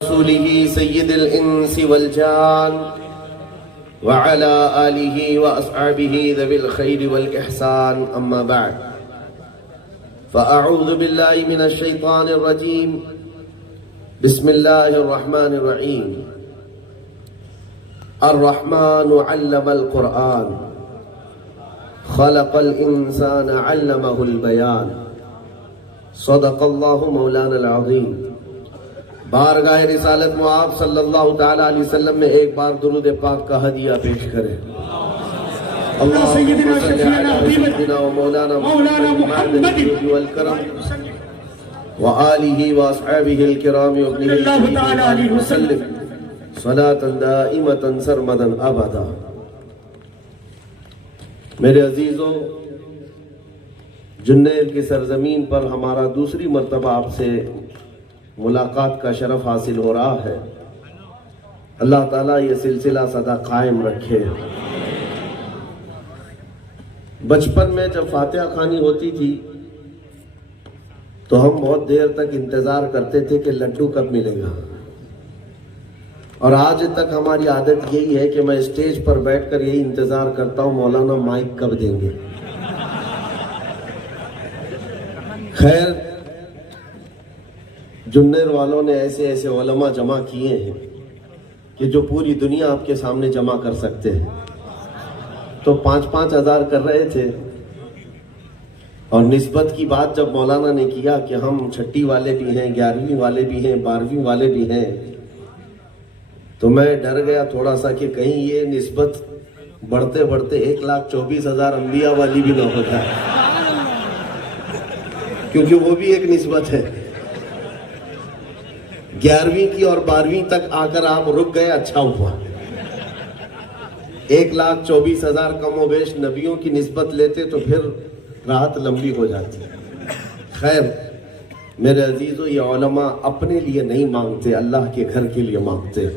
رسوله سيد الإنس والجان وعلى آله وأصحابه ذوي الخير والإحسان أما بعد فأعوذ بالله من الشيطان الرجيم بسم الله الرحمن الرحيم الرحمن علم القرآن خلق الإنسان علمه البيان صدق الله مولانا العظيم بارگاہ رسالت معاب صلی اللہ تعالیٰ علیہ وسلم میں ایک بار درود پاک کا ہدیہ پیش کریں. اللہم صلی علی سیدنا و مولانا محمد والکرم وآلہ واصحابہ الکرام وابنہ وسلم صلاة دائمتا سرمدا ابدا. میرے عزیزوں، جنید کی سرزمین پر ہمارا دوسری مرتبہ آپ سے ملاقات کا شرف حاصل ہو رہا ہے. اللہ تعالیٰ یہ سلسلہ سدا قائم رکھے. بچپن میں جب فاتحہ خوانی ہوتی تھی تو ہم بہت دیر تک انتظار کرتے تھے کہ لڈو کب ملے گا، اور آج تک ہماری عادت یہی ہے کہ میں اسٹیج پر بیٹھ کر یہی انتظار کرتا ہوں مولانا مائک کب دیں گے. خیر، جنیر والوں نے ایسے ایسے علماء جمع کیے ہیں کہ جو پوری دنیا آپ کے سامنے جمع کر سکتے ہیں. تو 5-5 ہزار کر رہے تھے، اور نسبت کی بات جب مولانا نے کیا کہ ہم 6ٹھی والے بھی ہیں، 11ویں والے بھی ہیں، 12ویں والے بھی ہیں، تو میں ڈر گیا تھوڑا سا کہ کہیں یہ نسبت بڑھتے بڑھتے 1,24,000 انبیاء والی بھی نہ ہو جائے، کیونکہ وہ بھی ایک نسبت ہے. 11ویں کی اور 12ویں تک آ کر آپ رک گئے، اچھا ہوا. 1,24,000 کم و بیش نبیوں کی نسبت لیتے تو پھر رات لمبی ہو جاتی. خیر میرے عزیزو، یہ علماء اپنے لیے نہیں مانگتے، اللہ کے گھر کے لیے مانگتے.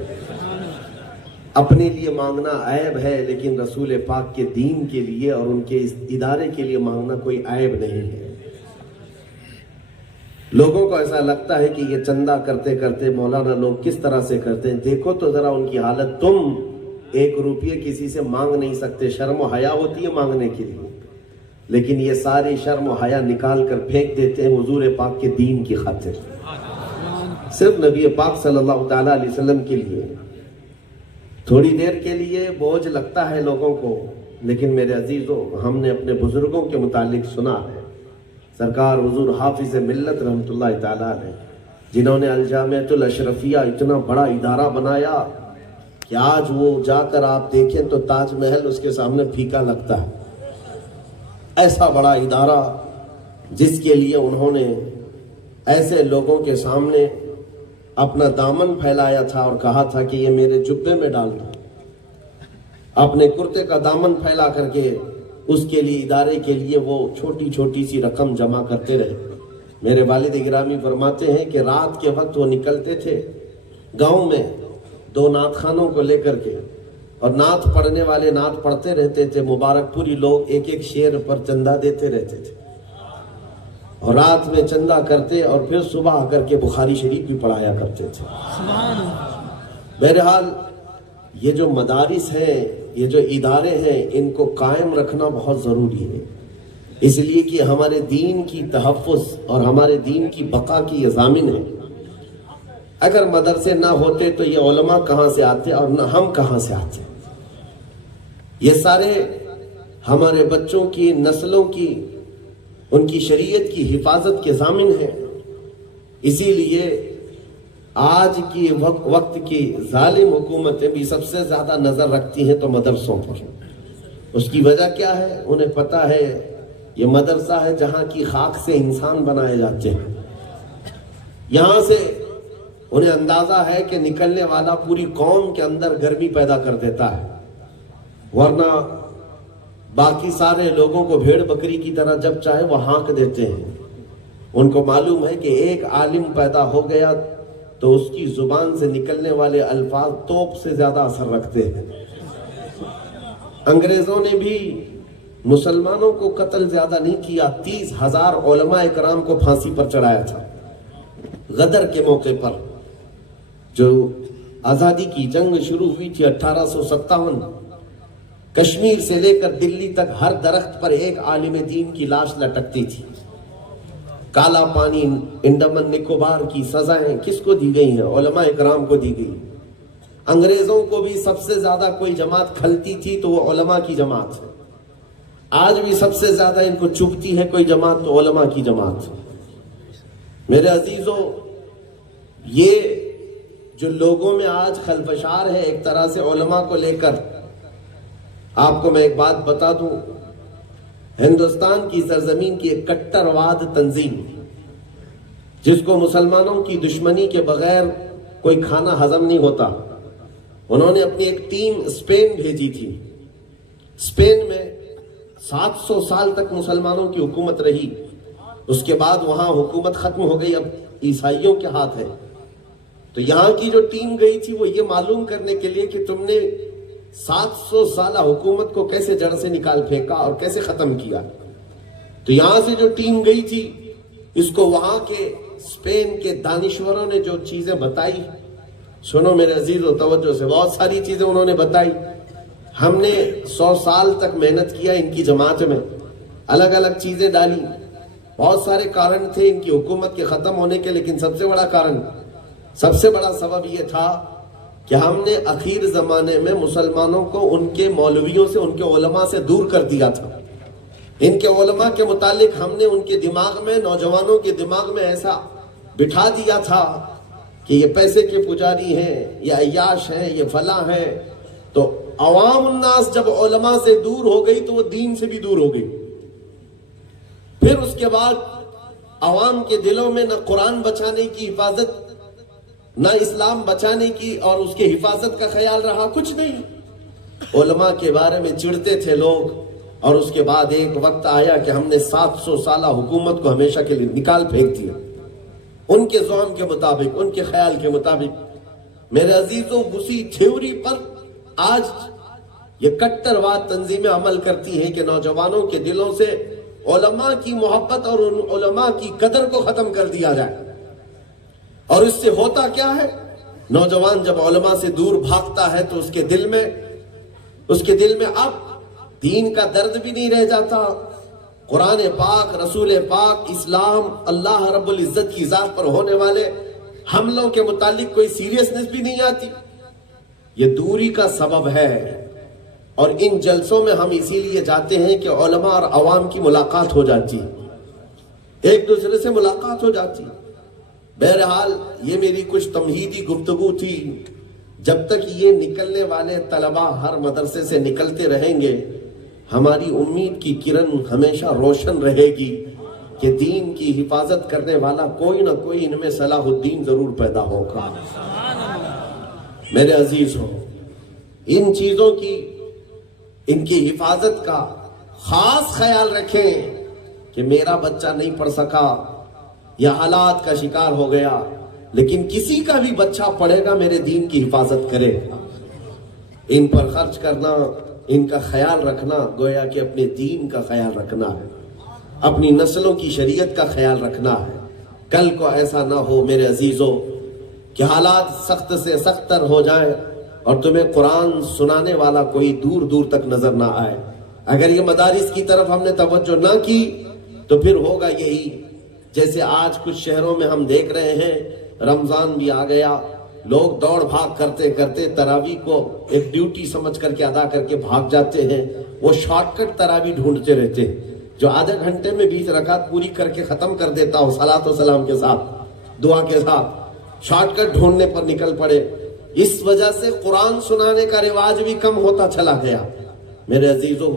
اپنے لیے مانگنا عیب ہے، لیکن رسول پاک کے دین کے لیے اور ان کے اس ادارے کے لیے مانگنا کوئی عیب نہیں ہے. لوگوں کو ایسا لگتا ہے کہ یہ چندہ کرتے کرتے مولانا لوگ کس طرح سے کرتے ہیں. دیکھو تو ذرا ان کی حالت. تم 1 روپیہ کسی سے مانگ نہیں سکتے، شرم و حیا ہوتی ہے مانگنے کے لیے، لیکن یہ ساری شرم و حیا نکال کر پھینک دیتے ہیں حضور پاک کے دین کی خاطر، صرف نبی پاک صلی اللہ تعالیٰ علیہ وسلم کے لیے. تھوڑی دیر کے لیے بوجھ لگتا ہے لوگوں کو، لیکن میرے عزیزوں، ہم نے اپنے بزرگوں کے متعلق سنا ہے. سرکار حضور حافظ ملت رحمت اللہ تعالیٰ علیہ، جنہوں نے الجامعۃ الاشرفیہ اتنا بڑا ادارہ بنایا کہ آج وہ جا کر آپ دیکھیں تو تاج محل اس کے سامنے پھیکا لگتا ہے. ایسا بڑا ادارہ جس کے لیے انہوں نے ایسے لوگوں کے سامنے اپنا دامن پھیلایا تھا اور کہا تھا کہ یہ میرے جبے میں ڈال دو. اپنے کرتے کا دامن پھیلا کر کے اس کے لیے، ادارے کے لیے وہ چھوٹی چھوٹی سی رقم جمع کرتے رہے. میرے والد گرامی فرماتے ہیں کہ رات کے وقت وہ نکلتے تھے گاؤں میں 2 نعت خانوں کو لے کر کے، اور نعت پڑھنے والے نعت پڑھتے رہتے تھے. مبارک پوری لوگ ایک ایک شعر پر چندہ دیتے رہتے تھے، اور رات میں چندہ کرتے اور پھر صبح آ کر کے بخاری شریف بھی پڑھایا کرتے تھے. بہرحال یہ جو مدارس ہیں، یہ جو ادارے ہیں، ان کو قائم رکھنا بہت ضروری ہے، اس لیے کہ ہمارے دین کی تحفظ اور ہمارے دین کی بقا کی یہ ضامن ہے. اگر مدرسے نہ ہوتے تو یہ علماء کہاں سے آتے اور نہ ہم کہاں سے آتے. یہ سارے ہمارے بچوں کی، نسلوں کی، ان کی شریعت کی حفاظت کے ضامن ہیں. اسی لیے آج کی وقت کی ظالم حکومتیں بھی سب سے زیادہ نظر رکھتی ہیں تو مدرسوں پر. اس کی وجہ کیا ہے؟ انہیں پتا ہے یہ مدرسہ ہے جہاں کی خاک سے انسان بنائے جاتے ہیں. یہاں سے انہیں اندازہ ہے کہ نکلنے والا پوری قوم کے اندر گرمی پیدا کر دیتا ہے، ورنہ باقی سارے لوگوں کو بھیڑ بکری کی طرح جب چاہے وہ ہانک دیتے ہیں. ان کو معلوم ہے کہ ایک عالم پیدا ہو گیا تو اس کی زبان سے نکلنے والے الفاظ توپ سے زیادہ اثر رکھتے ہیں. انگریزوں نے بھی مسلمانوں کو قتل زیادہ نہیں کیا، 30,000 علماء کرام کو پھانسی پر چڑھایا تھا غدر کے موقع پر. جو آزادی کی جنگ شروع ہوئی تھی 1857، کشمیر سے لے کر دلی تک ہر درخت پر ایک عالم دین کی لاش لٹکتی تھی. کالا پانی، انڈمان نکوبار کی سزائیں کس کو دی گئی ہیں؟ علماء اکرام کو دی گئی. انگریزوں کو بھی سب سے زیادہ کوئی جماعت کھلتی تھی تو وہ علماء کی جماعت ہے. آج بھی سب سے زیادہ ان کو چبھتی ہے کوئی جماعت تو علماء کی جماعت. میرے عزیزوں، یہ جو لوگوں میں آج خلفشار ہے ایک طرح سے علماء کو لے کر، آپ کو میں ایک بات بتا دوں، ہندوستان کی سرزمین کی ایک کٹرواد تنظیم جس کو مسلمانوں کی دشمنی کے بغیر کوئی کھانا ہضم نہیں ہوتا، انہوں نے اپنی ایک ٹیم اسپین بھیجی تھی. اسپین میں 700 سال تک مسلمانوں کی حکومت رہی. اس کے بعد وہاں حکومت ختم ہو گئی، اب عیسائیوں کے ہاتھ ہے. تو یہاں کی جو ٹیم گئی تھی وہ یہ معلوم کرنے کے لیے کہ تم نے 700 سالہ حکومت کو کیسے جڑ سے نکال پھینکا اور کیسے ختم کیا. تو یہاں سے جو ٹیم گئی تھی اس کو وہاں کے اسپین کے دانشوروں نے جو چیزیں بتائی، سنو میرے عزیز و توجہ سے، بہت ساری چیزیں انہوں نے بتائی. ہم نے 100 سال تک محنت کیا ان کی جماعت میں، الگ الگ چیزیں ڈالی، بہت سارے کارن تھے ان کی حکومت کے ختم ہونے کے، لیکن سب سے بڑا سبب یہ تھا کہ ہم نے اخیر زمانے میں مسلمانوں کو ان کے مولویوں سے، ان کے علماء سے دور کر دیا تھا. ان کے علماء کے متعلق ہم نے ان کے دماغ میں، نوجوانوں کے دماغ میں ایسا بٹھا دیا تھا کہ یہ پیسے کے پجاری ہیں، یہ عیاش ہیں، یہ فلاں ہیں. تو عوام الناس جب علماء سے دور ہو گئی تو وہ دین سے بھی دور ہو گئی. پھر اس کے بعد عوام کے دلوں میں نہ قرآن بچانے کی حفاظت، نہ اسلام بچانے کی اور اس کے حفاظت کا خیال رہا، کچھ نہیں. علماء کے بارے میں چڑھتے تھے لوگ، اور اس کے بعد ایک وقت آیا کہ ہم نے 700 سالہ حکومت کو ہمیشہ کے لیے نکال پھینک دیا، ان کے زعم کے مطابق، ان کے خیال کے مطابق. میرے عزیزوں، اسی تھیوری پر آج یہ کٹرواد تنظیمیں عمل کرتی ہیں کہ نوجوانوں کے دلوں سے علماء کی محبت اور ان علماء کی قدر کو ختم کر دیا جائے. اور اس سے ہوتا کیا ہے؟ نوجوان جب علماء سے دور بھاگتا ہے تو اس کے دل میں اب دین کا درد بھی نہیں رہ جاتا. قرآن پاک، رسول پاک، اسلام، اللہ رب العزت کی ذات پر ہونے والے حملوں کے متعلق کوئی سیریسنس بھی نہیں آتی. یہ دوری کا سبب ہے. اور ان جلسوں میں ہم اسی لیے جاتے ہیں کہ علماء اور عوام کی ملاقات ہو جاتی، ایک دوسرے سے ملاقات ہو جاتی. بہرحال یہ میری کچھ تمہیدی گفتگو تھی. جب تک یہ نکلنے والے طلباء ہر مدرسے سے نکلتے رہیں گے، ہماری امید کی کرن ہمیشہ روشن رہے گی کہ دین کی حفاظت کرنے والا کوئی نہ کوئی ان میں صلاح الدین ضرور پیدا ہوگا. میرے عزیز ہو، ان چیزوں کی، ان کی حفاظت کا خاص خیال رکھیں کہ میرا بچہ نہیں پڑھ سکا یا حالات کا شکار ہو گیا، لیکن کسی کا بھی بچہ پڑھے گا، میرے دین کی حفاظت کرے. ان پر خرچ کرنا، ان کا خیال رکھنا گویا کہ اپنے دین کا خیال رکھنا ہے، اپنی نسلوں کی شریعت کا خیال رکھنا ہے. کل کو ایسا نہ ہو میرے عزیزوں کہ حالات سخت سے سخت تر ہو جائیں اور تمہیں قرآن سنانے والا کوئی دور دور تک نظر نہ آئے. اگر یہ مدارس کی طرف ہم نے توجہ نہ کی تو پھر ہوگا یہی جیسے آج کچھ شہروں میں ہم دیکھ رہے ہیں. رمضان بھی آ گیا، لوگ دوڑ بھاگ کرتے کرتے تراویح کو ایک ڈیوٹی سمجھ کر کے ادا کر کے بھاگ جاتے ہیں. وہ شارٹ کٹ تراویح ڈھونڈتے رہتے ہیں جو آدھے گھنٹے میں 20 رکعت پوری کر کے ختم کر دیتا ہوں صلاۃ و سلام کے ساتھ، دعا کے ساتھ. شارٹ کٹ ڈھونڈنے پر نکل پڑے. اس وجہ سے قرآن سنانے کا رواج بھی کم ہوتا چلا گیا. میرے عزیزوں،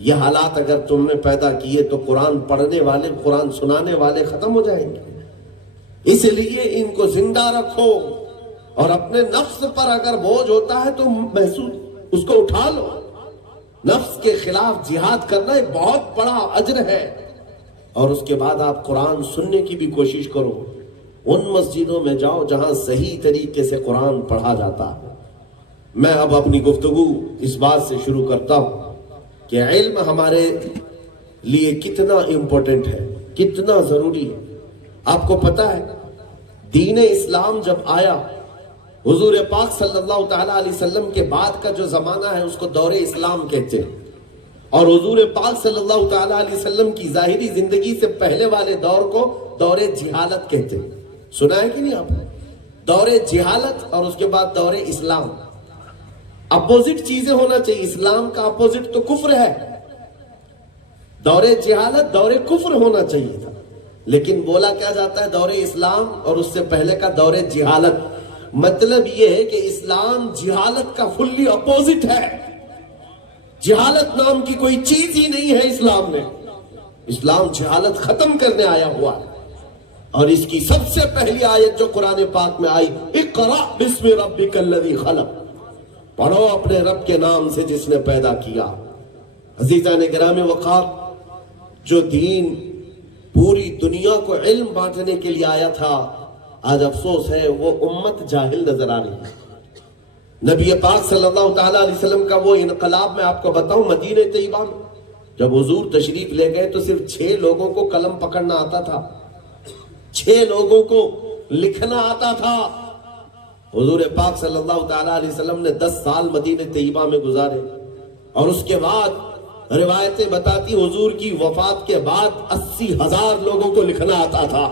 یہ حالات اگر تم نے پیدا کیے تو قرآن پڑھنے والے، قرآن سنانے والے ختم ہو جائیں گے. اس لیے ان کو زندہ رکھو، اور اپنے نفس پر اگر بوجھ ہوتا ہے تو محسوس اس کو اٹھا لو. نفس کے خلاف جہاد کرنا ایک بہت بڑا اجر ہے. اور اس کے بعد آپ قرآن سننے کی بھی کوشش کرو. ان مسجدوں میں جاؤ جہاں صحیح طریقے سے قرآن پڑھا جاتا ہے. میں اب اپنی گفتگو اس بات سے شروع کرتا ہوں کہ علم ہمارے لیے کتنا امپورٹنٹ ہے، کتنا ضروری ہے. آپ کو پتا ہے دین اسلام جب آیا حضور پاک صلی اللہ تعالیٰ علیہ وسلم کے بعد کا جو زمانہ ہے اس کو دور اسلام کہتے ہیں، اور حضور پاک صلی اللہ تعالیٰ علیہ وسلم کی ظاہری زندگی سے پہلے والے دور کو دور جہالت کہتے ہیں۔ سنا ہے کہ نہیں آپ نے؟ دور جہالت اور اس کے بعد دور اسلام، اپوزٹ چیزیں ہونا چاہیے۔ اسلام کا اپوزٹ تو کفر ہے، دور جہالت دور کفر ہونا چاہیے تھا، لیکن بولا کیا جاتا ہے دور اسلام اور اس سے پہلے کا دور جہالت۔ مطلب یہ ہے کہ اسلام جہالت کا فلی اپوزٹ ہے، جہالت نام کی کوئی چیز ہی نہیں ہے اسلام میں۔ اسلام جہالت ختم کرنے آیا ہوا ہے، اور اس کی سب سے پہلی آیت جو قرآن پاک میں آئی، اقرأ بسم ربک الذی خلق، پڑھو اپنے رب کے نام سے جس نے پیدا کیا۔ عزیزان گرامی وقار، جو دین پوری دنیا کو علم بانٹنے کے لیے آیا تھا، آج افسوس ہے وہ امت جاہل نظر آ رہی ہے۔ نبی پاک صلی اللہ تعالیٰ علیہ وسلم کا وہ انقلاب میں آپ کو بتاؤں، مدینہ طیبہ میں جب حضور تشریف لے گئے تو صرف 6 لوگوں کو قلم پکڑنا آتا تھا، 6 لوگوں کو لکھنا آتا تھا۔ حضور پاک صلی اللہ تعالیٰ علیہ وسلم نے 10 سال مدینہ طیبہ میں گزارے، اور اس کے بعد روایتیں بتاتی حضور کی وفات کے بعد 80,000 لوگوں کو لکھنا آتا تھا،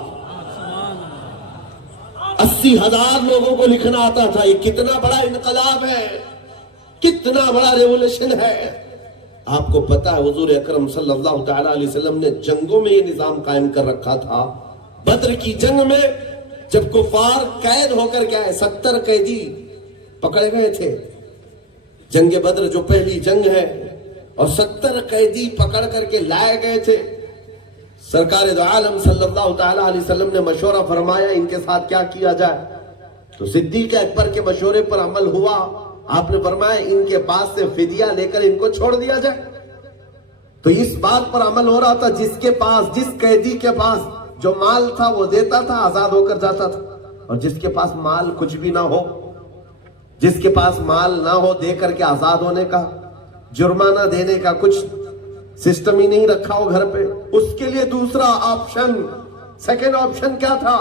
80,000 لوگوں کو لکھنا آتا تھا۔ یہ کتنا بڑا انقلاب ہے، کتنا بڑا ریولوشن ہے۔ آپ کو پتا ہے حضور اکرم صلی اللہ تعالیٰ علیہ وسلم نے جنگوں میں یہ نظام قائم کر رکھا تھا۔ بدر کی جنگ میں جب کفار قید ہو کر گئے، 70 قیدی پکڑے گئے تھے، جنگ بدر جو پہلی جنگ ہے، اور 70 قیدی پکڑ کر کے لائے گئے تھے۔ سرکار دو عالم صلی اللہ تعالیٰ علیہ وسلم نے مشورہ فرمایا ان کے ساتھ کیا کیا جائے، تو صدیق اکبر کے مشورے پر عمل ہوا۔ آپ نے فرمایا ان کے پاس سے فدیہ لے کر ان کو چھوڑ دیا جائے۔ تو اس بات پر عمل ہو رہا تھا، جس کے پاس، جس قیدی کے پاس جو مال تھا وہ دیتا تھا، آزاد ہو کر جاتا تھا، اور جس کے پاس مال کچھ بھی نہ ہو، جس کے پاس مال نہ ہو، دے کر کے آزاد ہونے کا، جرمانہ دینے کا کچھ سسٹم ہی نہیں رکھا ہو گھر پہ، اس کے لیے دوسرا آپشن، سیکنڈ آپشن کیا تھا؟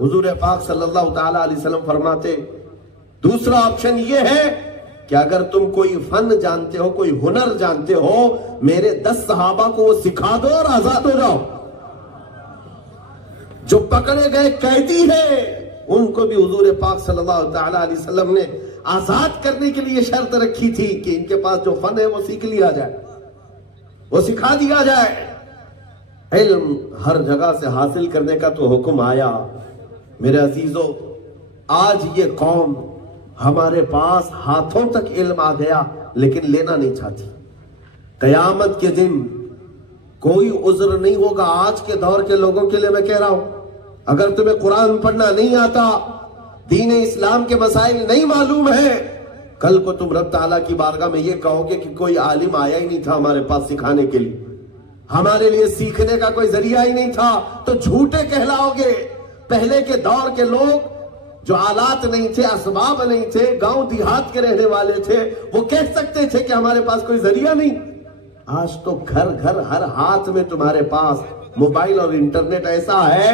حضور پاک صلی اللہ تعالیٰ علیہ وسلم فرماتے دوسرا آپشن یہ ہے کہ اگر تم کوئی فن جانتے ہو، کوئی ہنر جانتے ہو، میرے 10 صحابہ کو وہ سکھا دو اور آزاد ہو جاؤ۔ جو پکڑے گئے قیدی ہیں ان کو بھی حضور پاک صلی اللہ تعالیٰ علیہ وسلم نے آزاد کرنے کے لیے شرط رکھی تھی کہ ان کے پاس جو فن ہے وہ سیکھ لیا جائے، وہ سکھا دیا جائے۔ علم ہر جگہ سے حاصل کرنے کا تو حکم آیا۔ میرے عزیزو، آج یہ قوم ہمارے پاس ہاتھوں تک علم آ گیا لیکن لینا نہیں چاہتی۔ قیامت کے دن کوئی عذر نہیں ہوگا۔ آج کے دور کے لوگوں کے لیے میں کہہ رہا ہوں، اگر تمہیں قرآن پڑھنا نہیں آتا، دین اسلام کے مسائل نہیں معلوم ہے، کل کو تم رب تعالیٰ کی بارگاہ میں یہ کہو گے کہ کوئی عالم آیا ہی نہیں تھا ہمارے پاس سکھانے کے لیے، ہمارے لیے سیکھنے کا کوئی ذریعہ ہی نہیں تھا، تو جھوٹے کہلاؤ گے۔ پہلے کے دور کے لوگ جو آلات نہیں تھے، اسباب نہیں تھے، گاؤں دیہات کے رہنے والے تھے، وہ کہہ سکتے تھے کہ ہمارے پاس کوئی ذریعہ نہیں۔ آج تو گھر گھر ہر ہاتھ میں تمہارے پاس موبائل اور انٹرنیٹ ایسا ہے،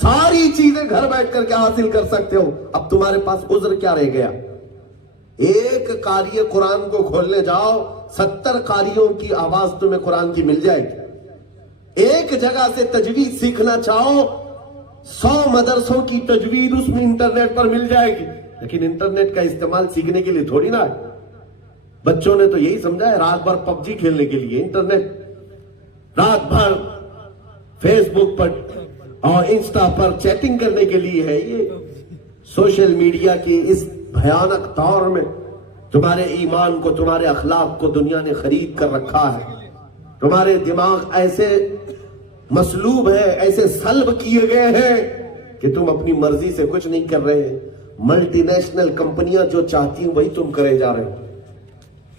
ساری چیزیں گھر بیٹھ کر کے حاصل کر سکتے ہو۔ اب تمہارے پاس عذر کیا رہ گیا؟ ایک قاری قرآن کو کھولنے جاؤ، 70 قاریوں کی آواز تمہیں قرآن کی مل جائے گی۔ ایک جگہ سے تجوید سیکھنا چاہو، 100 مدرسوں کی تجوید اس میں انٹرنیٹ پر مل جائے گی۔ لیکن انٹرنیٹ کا استعمال سیکھنے کے لیے تھوڑی نہ ہے۔ بچوں نے تو یہی سمجھا ہے رات بھر پب جی کھیلنے کے لیے انٹرنیٹ، رات بھر فیس بک پر اور انسٹا پر چیٹنگ کرنے کے لیے ہے۔ یہ سوشل میڈیا کی اس بھیانک دور میں تمہارے ایمان کو، تمہارے اخلاق کو دنیا نے خرید کر رکھا ہے۔ تمہارے دماغ ایسے مسلوب ہے، ایسے سلب کیے گئے ہیں کہ تم اپنی مرضی سے کچھ نہیں کر رہے۔ ملٹی نیشنل کمپنیاں جو چاہتی ہیں وہی تم کرے جا رہے ہو۔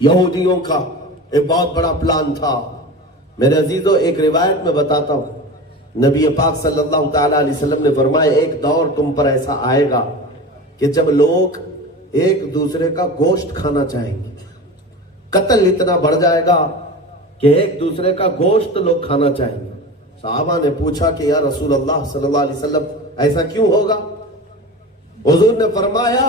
یہودیوں کا ایک بہت بڑا پلان تھا۔ میرے عزیزو، ایک روایت میں بتاتا ہوں، نبی پاک صلی اللہ تعالیٰ علیہ وسلم نے فرمایا ایک دور تم پر ایسا آئے گا کہ جب لوگ ایک دوسرے کا گوشت کھانا چاہیں گے، قتل اتنا بڑھ جائے گا کہ ایک دوسرے کا گوشت لوگ کھانا چاہیں گے۔ صحابہ نے پوچھا کہ یا رسول اللہ صلی اللہ علیہ وسلم ایسا کیوں ہوگا؟ حضور نے فرمایا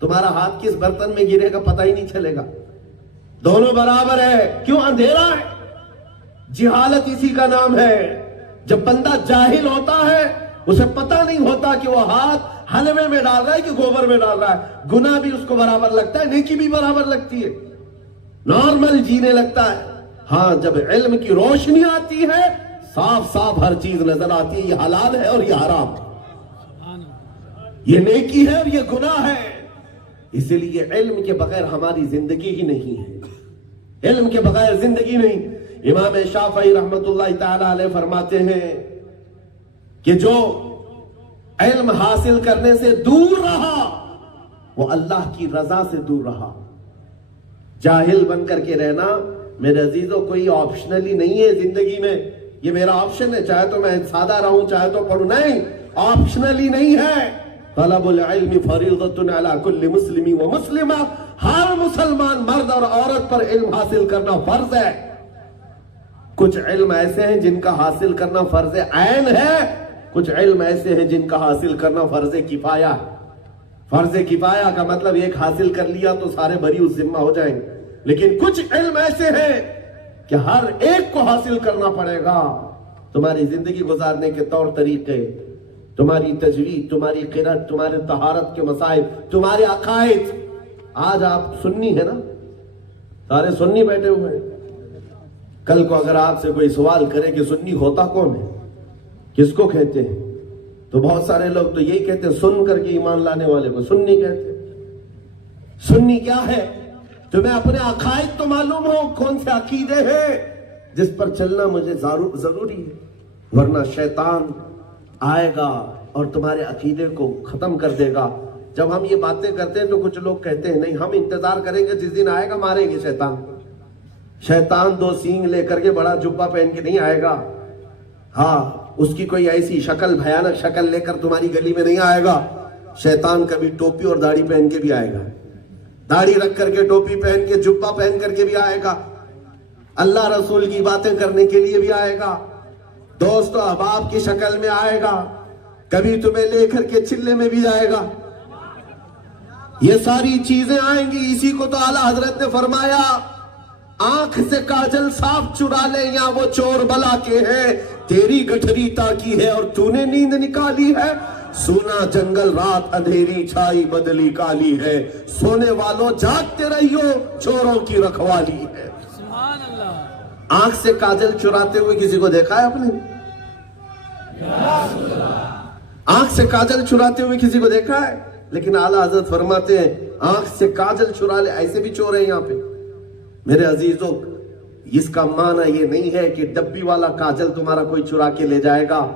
تمہارا ہاتھ کس برتن میں گرے گا پتہ ہی نہیں چلے گا، دونوں برابر ہے. کیوں؟ اندھیرا ہے. جہالت اسی کا نام ہے. جب بندہ جاہل ہوتا ہے اسے پتہ نہیں ہوتا کہ وہ ہاتھ حلوے میں ڈال رہا ہے کہ گوبر میں ڈال رہا ہے. گناہ بھی اس کو برابر لگتا ہے، نیکی بھی برابر لگتی ہے، نارمل جینے لگتا ہے. ہاں جب علم کی روشنی آتی ہے صاف صاف ہر چیز نظر آتی ہے، یہ حلال ہے اور یہ حرام، یہ نیکی ہے اور یہ گناہ ہے. اسی لیے علم کے بغیر ہماری زندگی ہی نہیں ہے، علم کے بغیر زندگی نہیں. امام شافعی رحمت اللہ تعالی علیہ فرماتے ہیں کہ جو علم حاصل کرنے سے دور رہا وہ اللہ کی رضا سے دور رہا. جاہل بن کر کے رہنا میرے عزیزوں کوئی آپشنلی نہیں ہے زندگی میں، یہ میرا آپشن ہے، چاہے تو میں سادہ رہوں چاہے تو پڑھوں، نہیں، آپشنلی نہیں ہے. طلب العلم فریضۃ علی کل مسلم و مسلمہ، ہر مسلمان مرد اور عورت پر علم حاصل کرنا فرض ہے. کچھ علم ایسے ہیں جن کا حاصل کرنا فرض عین ہے، کچھ علم ایسے ہیں جن کا حاصل کرنا فرض کفایہ. فرض کفایہ کا مطلب ایک حاصل کر لیا تو سارے بری اس ذمہ ہو جائیں گے، لیکن کچھ علم ایسے ہیں کہ ہر ایک کو حاصل کرنا پڑے گا. تمہاری زندگی گزارنے کے طور طریقے، تمہاری تجوید، تمہاری قرأت، تمہارے طہارت کے مسائل، تمہارے عقائد. آج آپ سنی ہے نا، سارے سنی بیٹھے ہوئے ہیں. کل کو اگر آپ سے کوئی سوال کرے کہ سنی ہوتا کون ہے، کس کو کہتے ہیں، تو بہت سارے لوگ تو یہی کہتے ہیں سن کر کے ایمان لانے والے کو سنی کہتے ہیں. سنی کیا ہے؟ تمہیں اپنے عقائد تو معلوم ہو، کون سے عقیدے ہیں جس پر چلنا مجھے ضروری ہے، ورنہ شیطان آئے گا اور تمہارے عقیدے کو ختم کر دے گا. جب ہم یہ باتیں کرتے ہیں تو کچھ لوگ کہتے ہیں نہیں ہم انتظار کریں گے جس دن آئے گا ماریں گے شیطان. شیطان 2 سینگ لے کر کے بڑا جبہ پہن کے نہیں آئے گا. ہاں اس کی کوئی ایسی شکل بھیانک شکل لے کر تمہاری گلی میں نہیں آئے گا. شیطان کبھی ٹوپی اور داڑھی پہن کے بھی آئے گا، داڑھی رکھ کر کے، ٹوپی پہن کے، جبہ پہن کر کے بھی آئے گا. اللہ رسول کی باتیں کرنے کے لیے بھی آئے گا، دوست و احباب کی شکل میں آئے گا، کبھی تمہیں لے کر کے چلے میں بھی آئے گا. یہ ساری چیزیں آئیں گی. اسی کو تو اعلیٰ حضرت نے فرمایا آنکھ سے کاجل صاف چرا لے یا وہ چور بلا کے ہیں، تیری گٹھری تاکی ہے اور تو نے نیند نکالی ہے. سونا جنگل رات اندھیری چھائی بدلی کالی ہے، سونے والوں جاگتے رہیو چوروں کی رکھوالی ہے. سبحان اللہ. آنکھ سے کاجل چراتے ہوئے کسی کو دیکھا ہے آپ نے؟ آنکھ سے کاجل چراتے ہوئے کسی کو دیکھا ہے؟ لیکن اعلیٰ حضرت فرماتے ہیں آنکھ سے کاجل چرا لے، ایسے بھی چور ہیں یہاں پہ. میرے عزیزوں اس کا معنی یہ نہیں ہے کہ ڈبی والا کاجل تمہارا کوئی چرا کے لے جائے گا.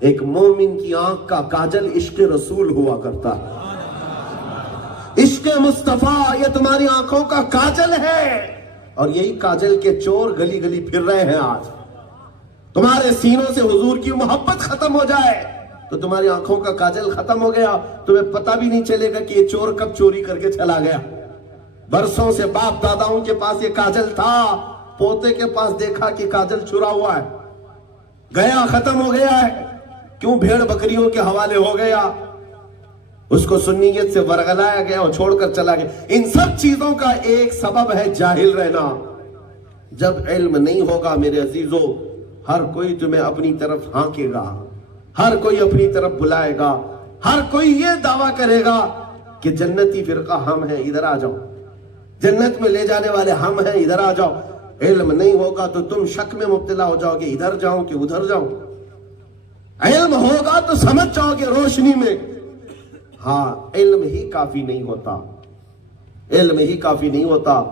ایک مومن کی آنکھ کا کاجل عشق رسول ہوا کرتا ہے، عشق مصطفیٰ یہ تمہاری آنکھوں کا کاجل ہے. اور یہی کاجل کے چور گلی گلی پھر رہے ہیں. آج تمہارے سینوں سے حضور کی محبت ختم ہو جائے تو تمہاری آنکھوں کا کاجل ختم ہو گیا، تمہیں پتہ بھی نہیں چلے گا کہ یہ چور کب چوری کر کے چلا گیا. برسوں سے باپ داداؤں کے پاس یہ کاجل تھا، پوتے کے پاس دیکھا کہ کاجل چرا ہوا ہے، گیا ختم ہو گیا ہے. کیوں؟ بھیڑ بکریوں کے حوالے ہو گیا، اس کو سنیت سے ورگلایا گیا اور چھوڑ کر چلا گیا. ان سب چیزوں کا ایک سبب ہے جاہل رہنا. جب علم نہیں ہوگا میرے عزیزوں ہر کوئی تمہیں اپنی طرف ہانکے گا، ہر کوئی اپنی طرف بلائے گا، ہر کوئی یہ دعویٰ کرے گا کہ جنتی فرقہ ہم ہیں ادھر آ جاؤ، جنت میں لے جانے والے ہم ہیں ادھر آ جاؤ. علم نہیں ہوگا تو تم شک میں مبتلا ہو جاؤ گے ادھر جاؤں کہ ادھر جاؤں. علم ہوگا تو سمجھ جاؤ گے روشنی میں. ہاں علم ہی کافی نہیں ہوتا، علم ہی کافی نہیں ہوتا.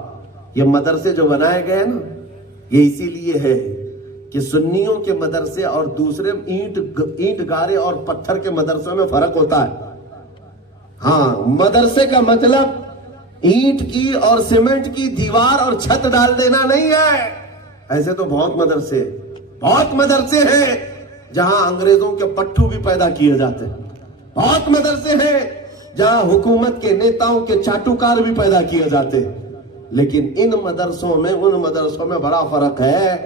یہ مدرسے جو بنائے گئے نا یہ اسی لیے ہے کہ سنیوں کے مدرسے اور دوسرے اینٹ گارے اور پتھر کے مدرسوں میں فرق ہوتا ہے. ہاں مدرسے کا مطلب اینٹ کی اور سیمنٹ کی دیوار اور چھت ڈال دینا نہیں ہے. ایسے تو بہت مدرسے ہیں جہاں انگریزوں کے پٹھو بھی پیدا کیے جاتے ہیں. بہت مدرسے ہیں جہاں حکومت کے نیتاؤں کے چاٹوکار بھی پیدا کیے جاتے ہیں. لیکن ان مدرسوں میں ان مدرسوں میں بڑا فرق ہے.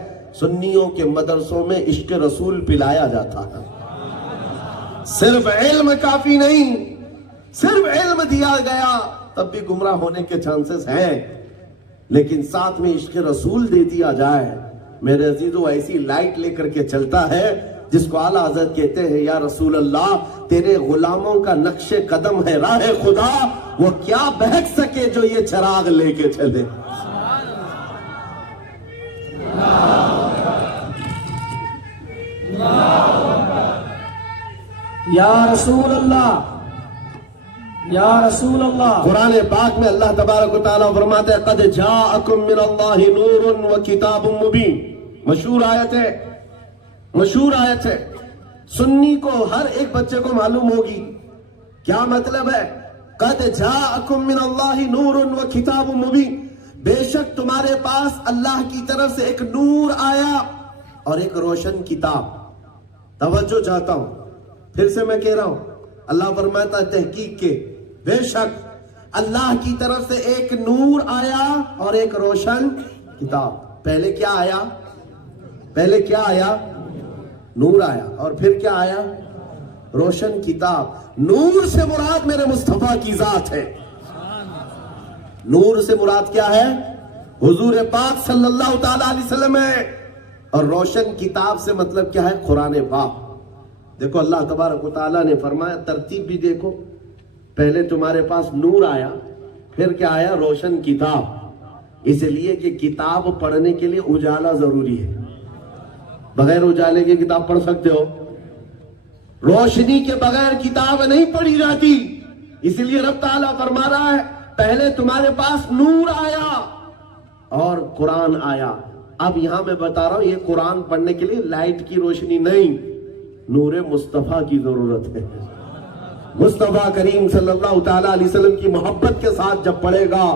سنیوں کے مدرسوں میں عشق رسول پلایا جاتا ہے. صرف علم کافی نہیں، صرف علم دیا گیا تب بھی گمراہ ہونے کے چانسز ہیں، لیکن ساتھ میں عشق رسول دے دیا جائے، میرے عزیزو ایسی لائٹ لے کر کے چلتا ہے جس کو اعلیٰ حضرت کہتے ہیں یا رسول اللہ تیرے غلاموں کا نقش قدم ہے راہ خدا، وہ کیا بہک سکے جو یہ چراغ لے کے چلے۔ یا رسول اللہ، یا رسول اللہ۔ قرآن پاک میں اللہ تبارک و تعالیٰ فرماتے ہیں قد جاءکم من اللہ نور و کتاب مبین، مشہور آیت ہے، مشہور آیت ہے، سنی کو ہر ایک بچے کو معلوم ہوگی کیا مطلب ہے۔ قد جاءکم من اللہ نور و کتاب مبین، بے شک تمہارے پاس اللہ کی طرف سے ایک نور آیا اور ایک روشن کتاب۔ توجہ چاہتا ہوں، پھر سے میں کہہ رہا ہوں، اللہ فرماتا ہے تحقیق کے بے شک اللہ کی طرف سے ایک نور آیا اور ایک روشن کتاب۔ پہلے کیا آیا؟ پہلے کیا آیا؟ نور آیا، اور پھر کیا آیا؟ روشن کتاب۔ نور سے مراد میرے مصطفیٰ کی ذات ہے، نور سے مراد کیا ہے؟ حضور پاک صلی اللہ تعالی علیہ وسلم ہے، اور روشن کتاب سے مطلب کیا ہے؟ قرآن پاک۔ دیکھو اللہ تبارک و تعالیٰ نے فرمایا، ترتیب بھی دیکھو، پہلے تمہارے پاس نور آیا، پھر کیا آیا؟ روشن کتاب۔ اس لیے کہ کتاب پڑھنے کے لیے اجالا ضروری ہے، بغیر اجالے کی کتاب پڑھ سکتے ہو؟ روشنی کے بغیر کتاب نہیں پڑھی جاتی، اس لیے رب تعالیٰ فرما رہا ہے پہلے تمہارے پاس نور آیا اور قرآن آیا۔ اب یہاں میں بتا رہا ہوں یہ قرآن پڑھنے کے لیے لائٹ کی روشنی نہیں، نور مصطفیٰ کی ضرورت ہے۔ مصطفیٰ کریم صلی اللہ تعالیٰ علیہ وسلم کی محبت کے ساتھ جب پڑھے گا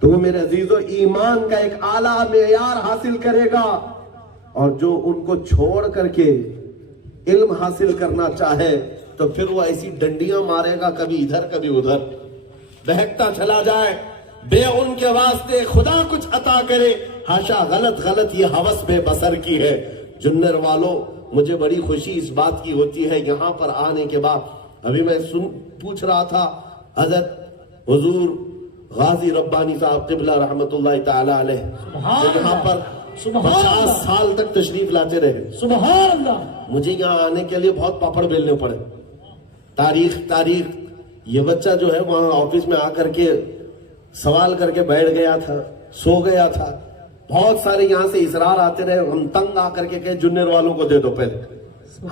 تو وہ میرے عزیزو ایمان کا ایک اعلیٰ معیار حاصل کرے گا، اور جو ان کو چھوڑ کر کے علم حاصل کرنا چاہے تو پھر وہ ایسی ڈنڈیاں مارے گا، کبھی ادھر کبھی ادھر، بہکتا چلا جائے۔ بے ان کے واسطے خدا کچھ عطا کرے، ہاشا غلط غلط یہ ہوس بے بصر کی ہے۔ جنر والوں، مجھے بڑی خوشی اس بات کی ہوتی ہے یہاں پر آنے کے بعد۔ ابھی میں پوچھ رہا تھا حضرت حضور غازی ربانی صاحب قبلہ رحمت اللہ تعالی علیہ یہاں پر 50 سال تک تشریف لاتے رہے، سبحان اللہ۔ مجھے یہاں آنے کے لیے بہت پاپڑ بیلنے پڑے، تاریخ یہ بچہ جو ہے وہاں آفس میں آ کر کے سوال کر کے بیٹھ گیا تھا، سو گیا تھا، بہت سارے یہاں سے اصرار آتے رہے، ہم تنگ آ کر کے کہے جنر والوں کو دے دو پہلے،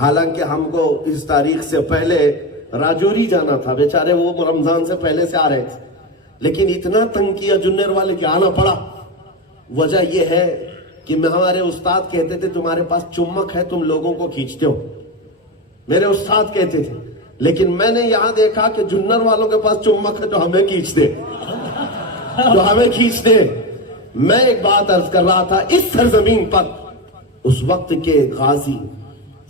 حالانکہ ہم کو اس تاریخ سے پہلے راجوری جانا تھا، بیچارے وہ رمضان سے پہلے سے آ رہے تھے، لیکن اتنا تنگ کیا جنر والے کہ آنا پڑا۔ وجہ یہ ہے کہ ہمارے استاد کہتے تھے تمہارے پاس چمک ہے، تم لوگوں کو کھینچتے ہو، میرے استاد کہتے تھے، لیکن میں نے یہاں دیکھا کہ جنر والوں کے پاس چمک ہے جو ہمیں کھینچتے، جو ہمیں کھینچتے۔ میں ایک بات عرض کر رہا تھا، اس سرزمین پر اس وقت کے غازی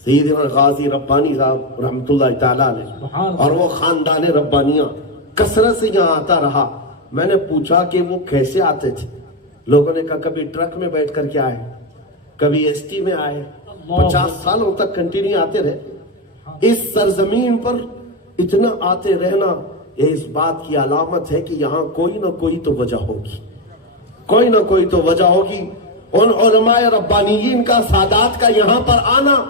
سیدنا غازی ربانی صاحب رحمت اللہ تعالی علیہ اور وہ خاندان ربانیاں کثرت سے یہاں آتا رہا۔ میں نے پوچھا کہ وہ کیسے آتے تھے، لوگوں نے کہا کبھی ٹرک میں بیٹھ کر کے آئے، کبھی ایس ٹی میں آئے، 50 سالوں تک کنٹینیو آتے رہے۔ اس سرزمین پر اتنا آتے رہنا یہ اس بات کی علامت ہے کہ یہاں کوئی نہ کوئی تو وجہ ہوگی، کوئی نہ کوئی تو وجہ ہوگی۔ ان علماء ربانیین کا، سادات کا یہاں پر آنا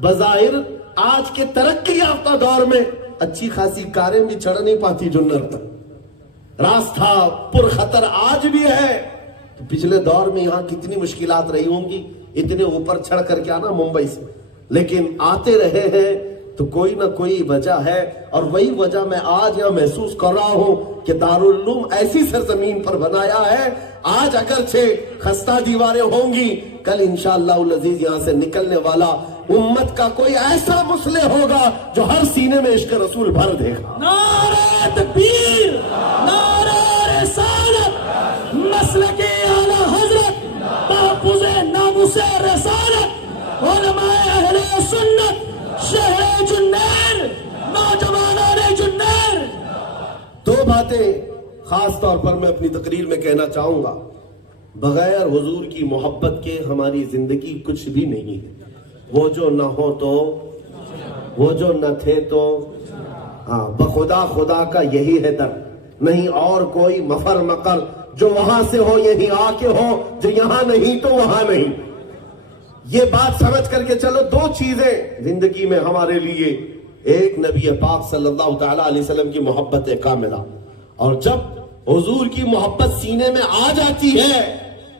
بظاہر آج کے ترقی یافتہ دور میں اچھی خاصی کاریں بھی چڑھ نہیں پاتی جنر تک، راستہ پر خطر آج بھی ہے، تو پچھلے دور میں یہاں کتنی مشکلات رہی ہوں گی اتنے اوپر چڑھ کر کے آنا ممبئی سے، لیکن آتے رہے ہیں تو کوئی نہ کوئی وجہ ہے، اور وہی وجہ میں آج یہاں محسوس کر رہا ہوں کہ دارالعلوم ایسی سرزمین پر بنایا ہے، آج اگرچہ خستہ دیواریں ہوں گی، کل انشاءاللہ العزیز یہاں سے نکلنے والا امت کا کوئی ایسا مسلح ہوگا جو ہر سینے میں عشق رسول بھر دے گا۔ نعرہ تکبیر، نعرہ رسالت، مسلک اعلی حضرت، تحفظ ناموس رسالت، علماء اہل سنت، شہر جنیر، نوجوانان جنیر۔ دو باتیں خاص طور پر میں اپنی تقریر میں کہنا چاہوں گا، بغیر حضور کی محبت کے ہماری زندگی کچھ بھی نہیں ہے، وہ جو نہ ہو تو، وہ جو نہ تھے تو، ہاں بخدا خدا کا یہی ہے در، نہیں اور کوئی مفر مقر، جو وہاں سے ہو یہی آ کے ہو، جو یہاں نہیں تو وہاں نہیں۔ یہ بات سمجھ کر کے چلو، دو چیزیں زندگی میں ہمارے لیے، ایک نبی پاک صلی اللہ تعالیٰ علیہ وسلم کی محبت کاملہ، اور جب حضور کی محبت سینے میں آ جاتی ہے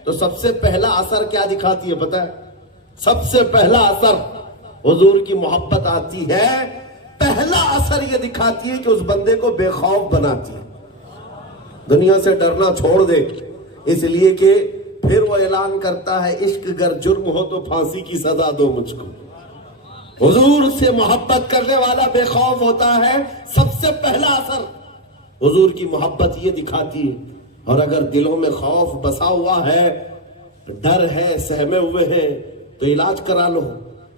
تو سب سے پہلا اثر کیا دکھاتی ہے پتہ ہے؟ سب سے پہلا اثر حضور کی محبت آتی ہے، پہلا اثر یہ دکھاتی ہے کہ اس بندے کو بے خوف بناتی ہے، دنیا سے ڈرنا چھوڑ دے، اس لیے کہ پھر وہ اعلان کرتا ہے عشق گر جرم ہو تو پھانسی کی سزا دو مجھ کو۔ حضور سے محبت کرنے والا بے خوف ہوتا ہے، سب سے پہلا اثر حضور کی محبت یہ دکھاتی ہے۔ اور اگر دلوں میں خوف بسا ہوا ہے، ڈر ہے، سہمے ہوئے ہیں، تو علاج کرا لو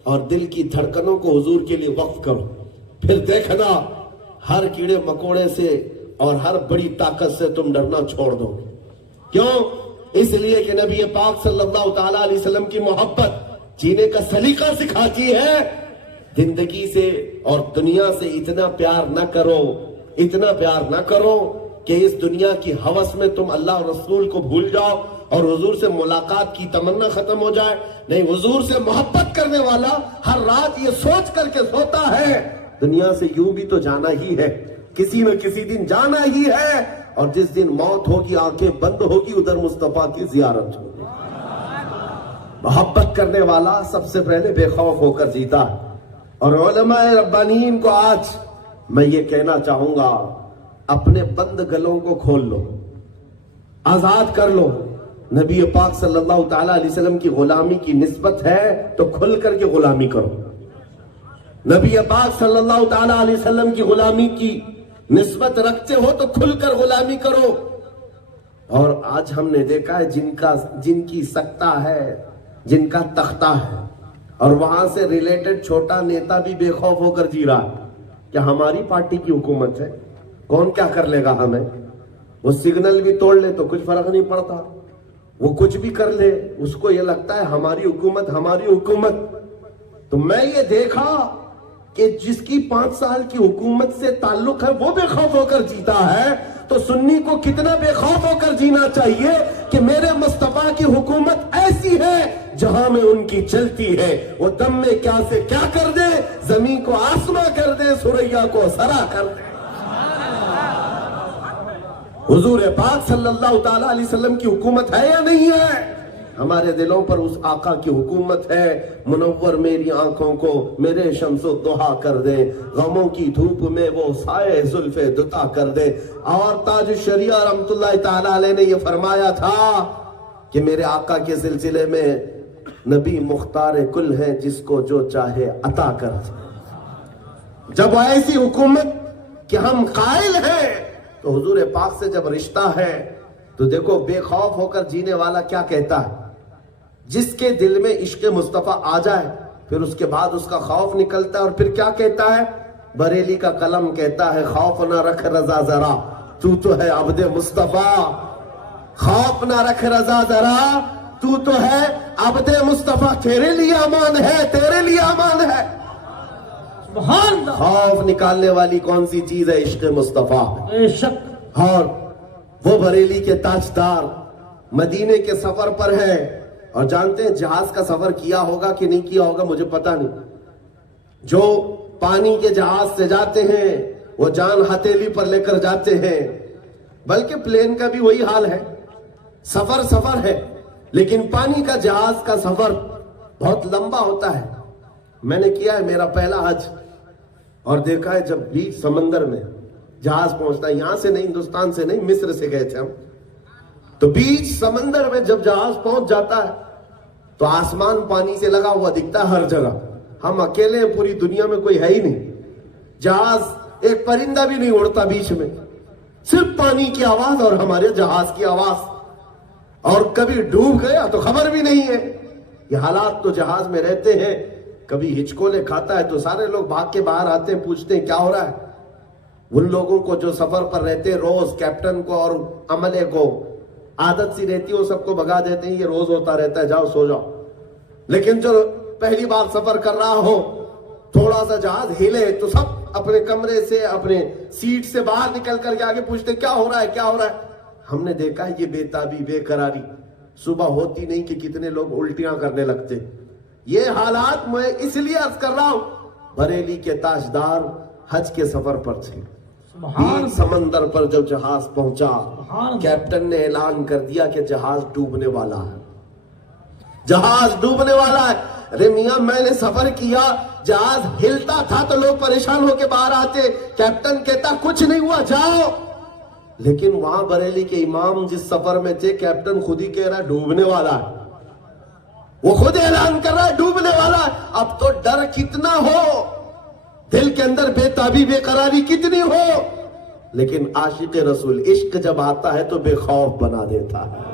اور دل کی دھڑکنوں کو حضور کے لیے وقف کرو، پھر دیکھنا ہر کیڑے مکوڑے سے اور ہر بڑی طاقت سے تم ڈرنا چھوڑ دو۔ کیوں؟ اس لیے کہ نبی پاک صلی اللہ تعالیٰ علیہ وسلم کی محبت جینے کا سلیقہ سکھاتی ہے۔ زندگی سے اور دنیا سے اتنا پیار نہ کرو، اتنا پیار نہ کرو کہ اس دنیا کی ہوس میں تم اللہ اور رسول کو بھول جاؤ اور حضور سے ملاقات کی تمنا ختم ہو جائے۔ نہیں، حضور سے محبت کرنے والا ہر رات یہ سوچ کر کے سوتا ہے دنیا سے یوں بھی تو جانا ہی ہے، کسی نہ کسی دن جانا ہی ہے، اور جس دن موت ہوگی آنکھیں بند ہوگی ادھر مصطفیٰ کی زیارت ہوگی۔ محبت کرنے والا سب سے پہلے بے خوف ہو کر جیتا ہے۔ اور علماء ربانیین کو آج میں یہ کہنا چاہوں گا، اپنے بند گلوں کو کھول لو، آزاد کر لو۔ نبی پاک صلی اللہ تعالیٰ علیہ وسلم کی غلامی کی نسبت ہے تو کھل کر کے غلامی کرو۔ نبی پاک صلی اللہ تعالیٰ علیہ وسلم کی غلامی کی نسبت رکھتے ہو تو کھل کر غلامی کرو۔ اور آج ہم نے دیکھا ہے جن کی سکتہ ہے، جن کا تختہ ہے، اور وہاں سے ریلیٹڈ چھوٹا نیتا بھی بے خوف ہو کر جی رہا ہے کہ ہماری پارٹی کی حکومت ہے، کون کیا کر لے گا ہمیں۔ وہ سگنل بھی توڑ لے تو کچھ فرق نہیں پڑتا، وہ کچھ بھی کر لے اس کو یہ لگتا ہے ہماری حکومت، ہماری حکومت۔ تو میں یہ دیکھا کہ جس کی 5 سال کی حکومت سے تعلق ہے وہ بے خوف ہو کر جیتا ہے، تو سنی کو کتنا بے خوف ہو کر جینا چاہیے کہ میرے مصطفیٰ کی حکومت ایسی ہے جہاں میں ان کی چلتی ہے، وہ دم میں کیا سے کیا کر دے، زمین کو آسماں کر دے، سریا کو سرا کر دے۔ حضور پاک صلی اللہ تعالیٰ علیہ وسلم کی حکومت ہے یا نہیں ہے؟ ہمارے دلوں پر اس آقا کی حکومت ہے۔ منور میری آنکھوں کو میرے شمس و ضحیٰ کر دے، غموں کی دھوپ میں وہ سائے زلف دتا کر دے۔ اور تاج الشریعہ رحمت اللہ تعالیٰ علیہ نے یہ فرمایا تھا کہ میرے آقا کے سلسلے میں نبی مختار کل ہے، جس کو جو چاہے عطا کر دے۔ جب ایسی حکومت کہ ہم قائل ہیں، تو حضور پاک سے جب رشتہ ہے تو دیکھو بے خوف ہو کر جینے والا کیا کہتا ہے، جس کے دل میں عشق مصطفیٰ آ جائے پھر اس کے بعد اس کا خوف نکلتا ہے، اور پھر کیا کہتا ہے؟ بریلی کا قلم کہتا ہے خوف نہ رکھ رضا ذرا، تو تو ہے عبد مصطفیٰ۔ خوف نہ رکھ رضا ذرا، تو تو ہے عبد مصطفیٰ، تیرے لیے امان ہے، تیرے لیے امان ہے۔ سبحان اللہ۔ خوف نکالنے والی کون سی چیز ہے؟ عشق مصطفیٰ۔ بے شک۔ اور وہ بریلی کے تاجدار مدینے کے سفر پر ہے، اور جانتے ہیں جہاز کا سفر کیا ہوگا کہ نہیں کیا ہوگا مجھے پتا نہیں۔ جو پانی کے جہاز سے جاتے ہیں وہ جان ہتھیلی پر لے کر جاتے ہیں، بلکہ پلین کا بھی وہی حال ہے، سفر ہے، لیکن پانی کا جہاز کا سفر بہت لمبا ہوتا ہے۔ میں نے کیا ہے میرا پہلا حج، اور دیکھا ہے جب بیچ سمندر میں جہاز پہنچتا ہے، یہاں سے نہیں، ہندوستان سے نہیں، مصر سے گئے تھے ہم، تو بیچ سمندر میں جب جہاز پہنچ جاتا ہے تو آسمان پانی سے لگا ہوا دکھتا ہے ہر جگہ، ہم اکیلے ہیں، پوری دنیا میں کوئی ہے ہی نہیں، جہاز ایک پرندہ بھی نہیں اڑتا بیچ میں، صرف پانی کی آواز اور ہمارے جہاز کی آواز، اور کبھی ڈوب گیا تو خبر بھی نہیں ہے۔ یہ حالات تو جہاز میں رہتے ہیں، کبھی ہچکولے کھاتا ہے تو سارے لوگ بھاگ کے باہر آتے ہیں، پوچھتے ہیں کیا ہو رہا ہے۔ ان لوگوں کو جو سفر پر رہتے ہیں، روز کیپٹن کو اور عملے کو عادت سی رہتی ہے، وہ سب کو بھگا دیتے ہیں، یہ روز ہوتا رہتا ہے، جاؤ سو جاؤ۔ لیکن جو پہلی بار سفر کر رہا ہو، تھوڑا سا جہاز ہلے تو سب اپنے کمرے سے اپنے سیٹ سے باہر نکل کر کے آگے پوچھتے کیا ہو رہا ہے کیا ہو رہا ہے. ہم نے دیکھا ہے یہ بے تابی بے قراری صبح ہوتی نہیں کہ کتنے لوگ الٹیاں کرنے لگتے. یہ حالات میں اس لیے عرض کر رہا ہوں. بریلی کے تاجدار حج کے سفر پر تھے. سبحان سمندر پر جب جہاز پہنچا سبحان کیپٹن نے اعلان کر دیا کہ جہاز ڈوبنے والا ہے. جہاز ڈوبنے والا ہے. ارے میاں میں نے سفر کیا جہاز ہلتا تھا تو لوگ پریشان ہو کے باہر آتے. کیپٹن کہتا کچھ نہیں ہوا جاؤ. لیکن وہاں بریلی کے امام جس سفر میں تھے کیپٹن خود ہی کہہ رہا ہے ڈوبنے والا ہے. وہ خود اعلان کر رہا ہے ڈوبنے والا ہے. اب تو ڈر کتنا ہو دل کے اندر بے تابی بے قراری کتنی ہو لیکن عاشق رسول عشق جب آتا ہے تو بے خوف بنا دیتا ہے.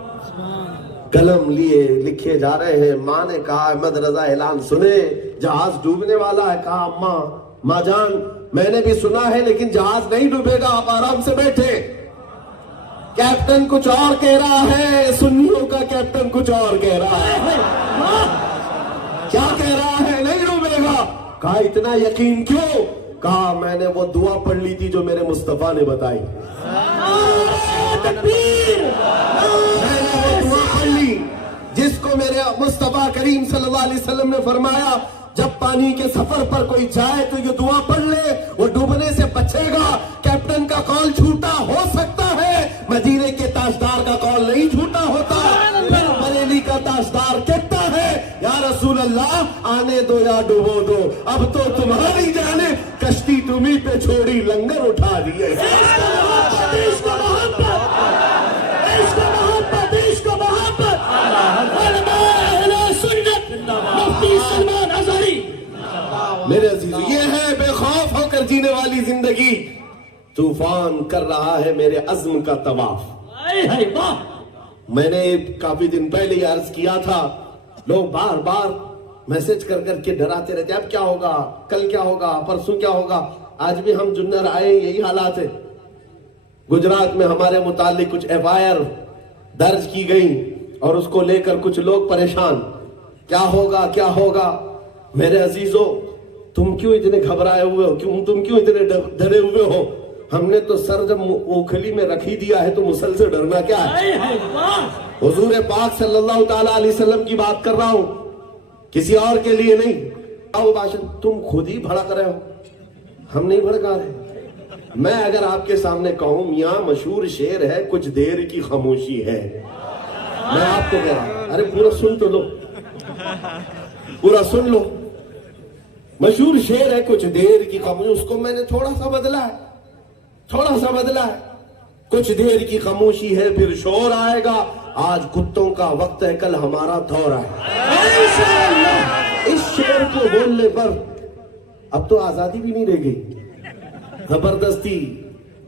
قلم لیے لکھے جا رہے ہیں. ماں نے کہا احمد رضا اعلان سنے جہاز ڈوبنے والا ہے. کہا اماں ماں جان میں نے بھی سنا ہے لیکن جہاز نہیں ڈوبے گا آپ آرام سے بیٹھے. کیپٹن کچھ اور کہہ رہا ہے سنیوں کا کیپٹن کچھ اور کہہ رہا ہے. کیا کہہ رہا ہے نہیں ڈوبے گا. کہا اتنا یقین کیوں. کہا میں نے وہ دعا پڑھ لی تھی جو میرے مصطفیٰ نے بتائی. میں نے وہ دعا پڑھ لی جس کو میرے مصطفیٰ کریم صلی اللہ علیہ وسلم نے فرمایا جب پانی کے سفر پر کوئی جائے تو یہ دعا پڑھ لے وہ ڈوبنے سے بچے گا. کیپٹن کا قول جھوٹا ہو سکتا ہے مدینے کے تاجدار کا قول نہیں جھوٹا ہوتا. پھر بریلی کا تاجدار کہتا ہے یا رسول اللہ آنے دو یا ڈوبو دو اب تو تمہاری جانے کشتی تمہیں پہ چھوڑی لنگر اٹھا دیے. میرے عزیزو یہ ہے بے خوف ہو کر جینے والی زندگی. طوفان کر رہا ہے میرے عزم کا طواف. میں نے کافی دن پہلے یہ عرض کیا تھا لوگ بار بار میسج کر کر کے ڈراتے رہتے اب کیا ہوگا کل کیا ہوگا پرسوں کیا ہوگا. آج بھی ہم جنر آئے یہی حالات ہے. گجرات میں ہمارے متعلق کچھ FIR درج کی گئی اور اس کو لے کر کچھ لوگ پریشان کیا ہوگا کیا ہوگا. میرے عزیزو تم کیوں اتنے گھبرائے ہوئے ہو تم کیوں اتنے ڈرے ہوئے ہو. ہم نے تو سر جب اوکھلی میں رکھی دیا ہے تو مسل سے ڈرنا کیا ہے. حضور پاک صلی اللہ تعالی علیہ وسلم کی بات کر رہا ہوں کسی اور کے لیے نہیں. تم خود ہی بھڑک رہے ہو ہم نہیں بھڑکا رہے. میں اگر آپ کے سامنے کہوں میاں مشہور شعر ہے کچھ دیر کی خاموشی ہے میں آپ کو کہہ رہا ہوں ارے پورا سن تو لو پورا سن لو. مشہور شعر ہے کچھ دیر کی خاموشی اس کو میں نے تھوڑا سا بدلا ہے. کچھ دیر کی خاموشی ہے پھر شور آئے گا. آج کتوں کا وقت ہے کل ہمارا دور ہے. اس شعر کو بولنے پر اب تو آزادی بھی نہیں رہ گئی. زبردستی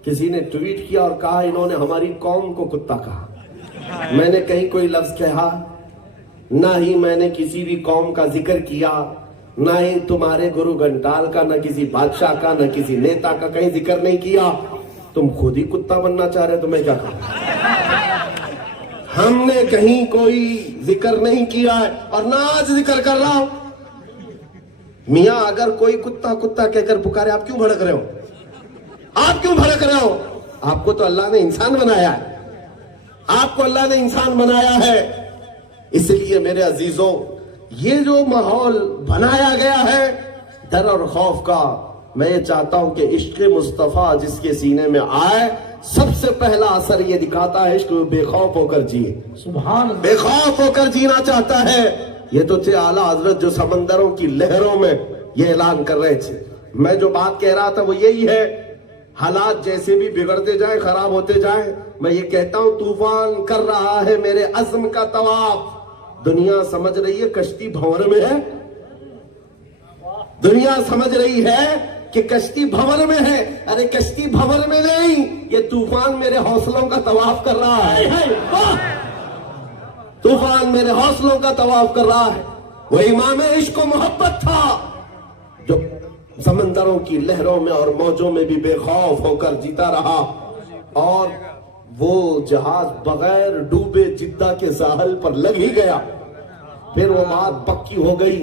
کسی نے ٹویٹ کیا اور کہا انہوں نے ہماری قوم کو کتا کہا. میں نے کہیں کوئی لفظ کہا نہ ہی میں نے کسی بھی قوم کا ذکر کیا نہ ہی تمہارے گرو گھنٹال کا نہ کسی بادشاہ کا نہ کسی نیتا کا کہیں ذکر نہیں کیا. تم خود ہی کتا بننا چاہ رہے تو میں کیا کروں. ہم نے کہیں کوئی ذکر نہیں کیا ہے اور نہ آج ذکر کر رہا ہوں. میاں اگر کوئی کتا کتا کہہ کر پکارے آپ کیوں بھڑک رہے ہو آپ کیوں بھڑک رہے ہو. آپ کو تو اللہ نے انسان بنایا ہے آپ کو اللہ نے انسان بنایا ہے. اس لیے میرے عزیزوں یہ جو ماحول بنایا گیا ہے ڈر اور خوف کا میں یہ چاہتا ہوں کہ عشق مصطفیٰ جس کے سینے میں آئے سب سے پہلا اثر یہ دکھاتا ہے عشق بے خوف ہو کر جیے. سبحان اللہ. بے خوف ہو کر جینا چاہتا ہے. یہ تو تھے اعلیٰ حضرت جو سمندروں کی لہروں میں یہ اعلان کر رہے تھے. میں جو بات کہہ رہا تھا وہ یہی ہے حالات جیسے بھی بگڑتے جائیں خراب ہوتے جائیں میں یہ کہتا ہوں طوفان کر رہا ہے میرے عزم کا طواف. دنیا سمجھ رہی ہے کشتی بھنور میں ہے. دنیا سمجھ رہی ہے کہ کشتی بھنور میں ہے. ارے کشتی بھنور میں نہیں یہ طوفان میرے حوصلوں کا طواف کر رہا ہے. طوفان میرے حوصلوں کا طواف کر رہا ہے. وہ امام عشق و محبت تھا جو سمندروں کی لہروں میں اور موجوں میں بھی بے خوف ہو کر جیتا رہا اور وہ جہاز بغیر ڈوبے جدہ کے ساحل پر لگ ہی گیا. پھر وہ بات پکی ہو گئی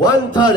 1/3,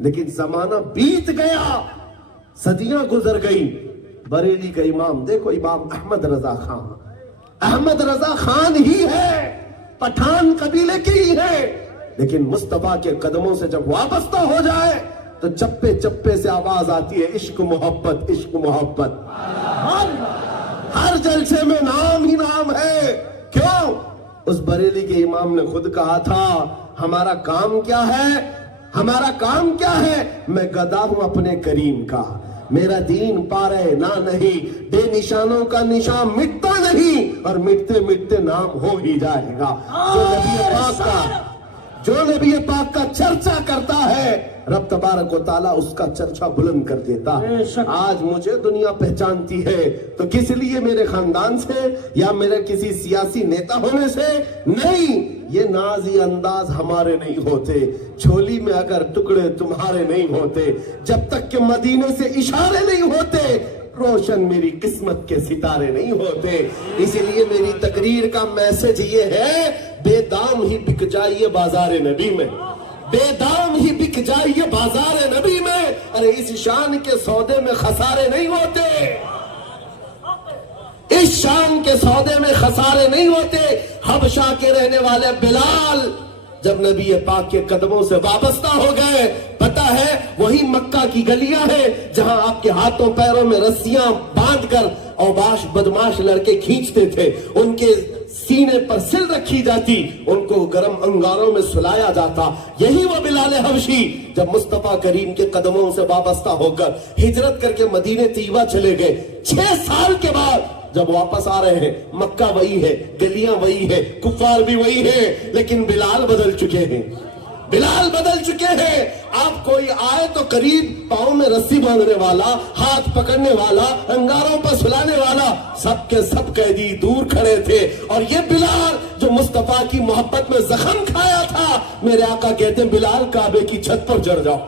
لیکن زمانہ بیت گیا, صدیاں گزر گئی. بریلی کا امام دیکھو, امام احمد رضا خان. احمد رضا خان ہی ہے, پٹھان قبیلے کی ہی ہے, لیکن مصطفیٰ کے قدموں سے جب وابستہ ہو جائے تو چپے چپے سے آواز آتی ہے, عشق محبت عشق محبت. ہر جلسے میں نام ہی نام ہے. کیوں؟ اس بریلی کے امام نے خود کہا تھا, ہمارا کام کیا ہے, ہمارا کام کیا ہے, میں گدا ہوں اپنے کریم کا, میرا دین پارے نہ نہیں, بے نشانوں کا نشان مٹتا نہیں, اور مٹتے مٹتے نام ہو ہی جائے گا. جو نبی پاک کا چرچا کرتا ہے, رب تبارک و تعالیٰ اس کا چرچا بلند کر دیتا ہے. آج مجھے دنیا پہچانتی ہے تو کس لیے, میرے خاندان سے یا میرے کسی سیاسی نیتا ہونے سے نہیں, یہ نازی انداز ہمارے نہیں ہوتے, جھولی میں اگر ٹکڑے تمہارے نہیں ہوتے, جب تک کہ مدینے سے اشارے نہیں ہوتے, روشن میری قسمت کے ستارے نہیں ہوتے. اسی لیے میری تقریر کا میسج یہ ہے, بے دام ہی بک جائیے بازار نبی میں, بے دام ہی بک جائیے بازار نبی میں. ارے اس شان کے سودے میں خسارے نہیں ہوتے, اس شان کے سودے میں خسارے نہیں ہوتے. حبشہ کے رہنے والے بلال جب نبی پاک کے قدموں سے وابستہ ہو گئے, پتہ ہے وہی مکہ کی گلیاں ہیں جہاں آپ کے ہاتھوں پیروں میں رسیاں باندھ کر اوباش بدماش لڑکے کھینچتے تھے, ان کے سینے پر سل رکھی جاتی, ان کو گرم انگاروں میں سلایا جاتا. یہی وہ بلال حبشی جب مصطفیٰ کریم کے قدموں سے وابستہ ہو کر ہجرت کر کے مدینے طیبہ چلے گئے, 6 سال کے بعد جب واپس آ رہے ہیں, مکہ وہی ہے, گلیاں وہی ہے, کفار بھی وہی ہے, لیکن بلال بدل چکے ہیں, بلال بدل چکے ہیں. آپ کوئی آئے تو قریب پاؤں میں رسی باندھنے والا, ہاتھ پکڑنے والا, انگاروں پر سلانے والا, سب کے سب قیدی دور کھڑے تھے. اور یہ بلال جو مصطفیٰ کی محبت میں زخم کھایا تھا, میرے آقا کہتے ہیں بلال کعبے کی چھت پر چڑھ جاؤ,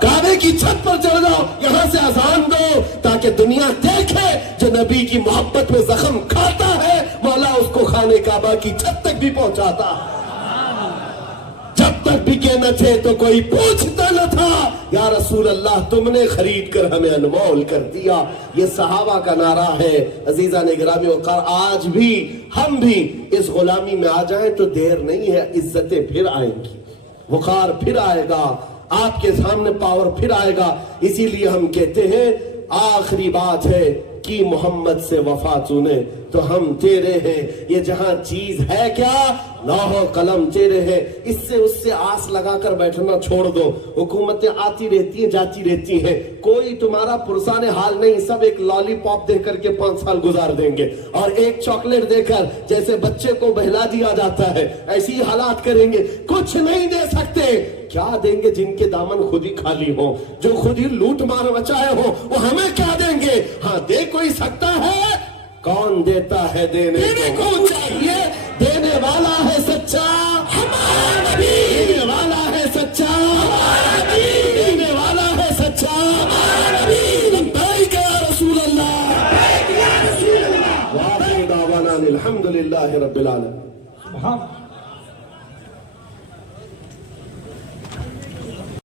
کعبے کی چھت پر چڑھ جاؤ, یہاں سے اذان دو تاکہ دنیا دیکھے جو نبی کی محبت میں زخم کھاتا ہے, مولا اس کو خانے کعبہ کی چھت تک بھی پہنچاتا. جب تک بکے نہ تھے تو کوئی پوچھتا نہ تھا, یا رسول اللہ تم نے خرید کر ہمیں انمول کر دیا. یہ صحابہ کا نعرہ ہے. عزیزان گرامی وقار, آج بھی ہم بھی اس غلامی میں آ جائیں تو دیر نہیں ہے, عزتیں پھر آئیں گی, وقار پھر آئے گا, آپ کے سامنے پاور پھر آئے گا. اسی لیے ہم کہتے ہیں آخری بات ہے کہ محمد سے وفا چنے تو ہم تیرے ہیں, یہ جہاں چیز ہے کیا, لوح و قلم تیرے ہیں. اس سے آس لگا کر بیٹھنا چھوڑ دو. حکومتیں آتی رہتی ہیں جاتی رہتی ہیں, کوئی تمہارا پرسان حال نہیں, سب ایک لالی پاپ دے کر کے 5 سال گزار دیں گے, اور ایک چاکلیٹ دے کر جیسے بچے کو بہلا دیا جاتا ہے ایسی حالات کریں گے. کچھ نہیں دے سکتے. کیا دیں گے جن کے دامن خود ہی خالی ہوں, جو خود ہی لوٹ مار مچائے ہوں, وہ ہمیں کیا دیں گے. ہاں دے کوئی سکتا ہے, کون دیتا ہے دینے کو چاہیے, دینے والا ہے سچا ہمارا نبی, دینے والا ہے سچا ہمارا نبی, دینے والا ہے سچا ہمارا نبی. لبیک یا رسول اللہ, لبیک یا رسول اللہ. وآخر دعوانا الحمدللہ رب العالمین.